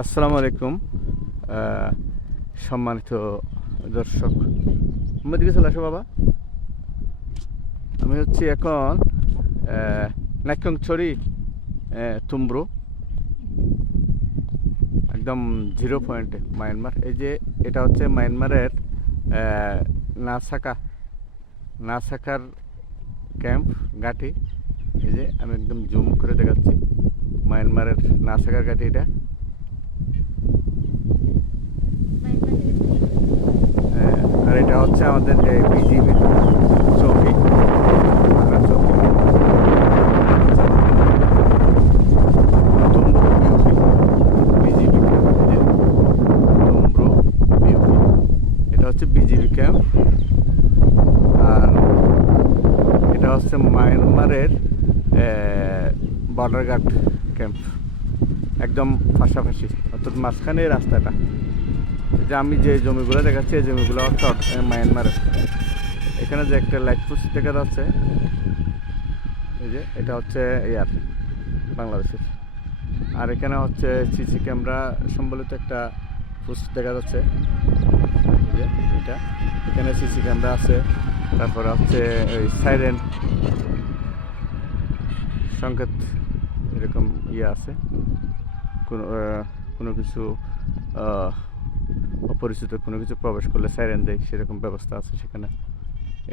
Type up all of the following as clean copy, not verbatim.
আসসালামু আলাইকুম। সম্মানিত দর্শক, আমার দিকে চলে আসো বাবা। আমি হচ্ছি এখন নাক্যংছড়ি তুমব্রু, একদম জিরো পয়েন্টে মায়ানমার। এই যে এটা হচ্ছে মায়ানমারের নাসাকার ক্যাম্প ঘাঁটি। এই যে আমি একদম জুম করে দেখাচ্ছি মায়ানমারের নাসাকার ঘাঁটি এটা। আর এটা হচ্ছে আমাদের বিজিবি চৌকি, এটা হচ্ছে বিজিবি ক্যাম্প। আর এটা হচ্ছে মায়ানমারের বর্ডার গার্ড ক্যাম্প, একদম পাশাপাশি, অর্থাৎ মাঝখানে রাস্তাটা। যে আমি যে জমিগুলো দেখাচ্ছি এই জমিগুলো হচ্ছে মায়ানমারের। এখানে যে একটা লাইট পোস্ট দেখা যাচ্ছে, এই যে এটা হচ্ছে বাংলাদেশের। আর এখানে হচ্ছে সিসি ক্যামেরা সম্বলিত একটা পোস্ট দেখা যাচ্ছে, এই যে এটা। এখানে সিসি ক্যামেরা আছে, তারপরে হচ্ছে ওই সাইরেন সংকেত, এরকম আছে। কোনো কিছু অপরিচিত কোনো কিছু প্রবেশ করলে সাইরেন দেয়, সেরকম ব্যবস্থা আছে সেখানে।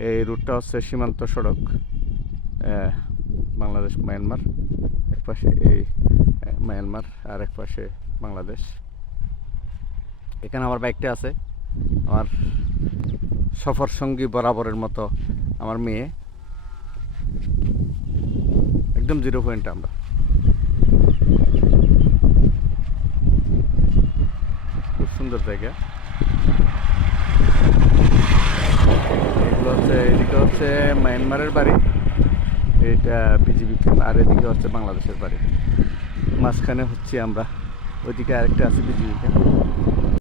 এই রুটটা হচ্ছে সীমান্ত সড়ক, বাংলাদেশ মায়ানমার। এক পাশে এই মায়ানমার আর এক পাশে বাংলাদেশ। এখানে আমার বাইকটা আছে, আমার সফর সঙ্গী বরাবরের মতো আমার মেয়ে। একদম জিরো পয়েন্টে আমরা। খুব সুন্দর জায়গা। এগুলো হচ্ছে, এদিকে হচ্ছে মায়ানমারের বাড়ি, এটা বিজিবি ক্যাম্প, আর এদিকে হচ্ছে বাংলাদেশের বাড়ি। মাঝখানে হচ্ছে আমরা, ওইদিকে আরেকটা আছে বিজিবি ক্যাম্প।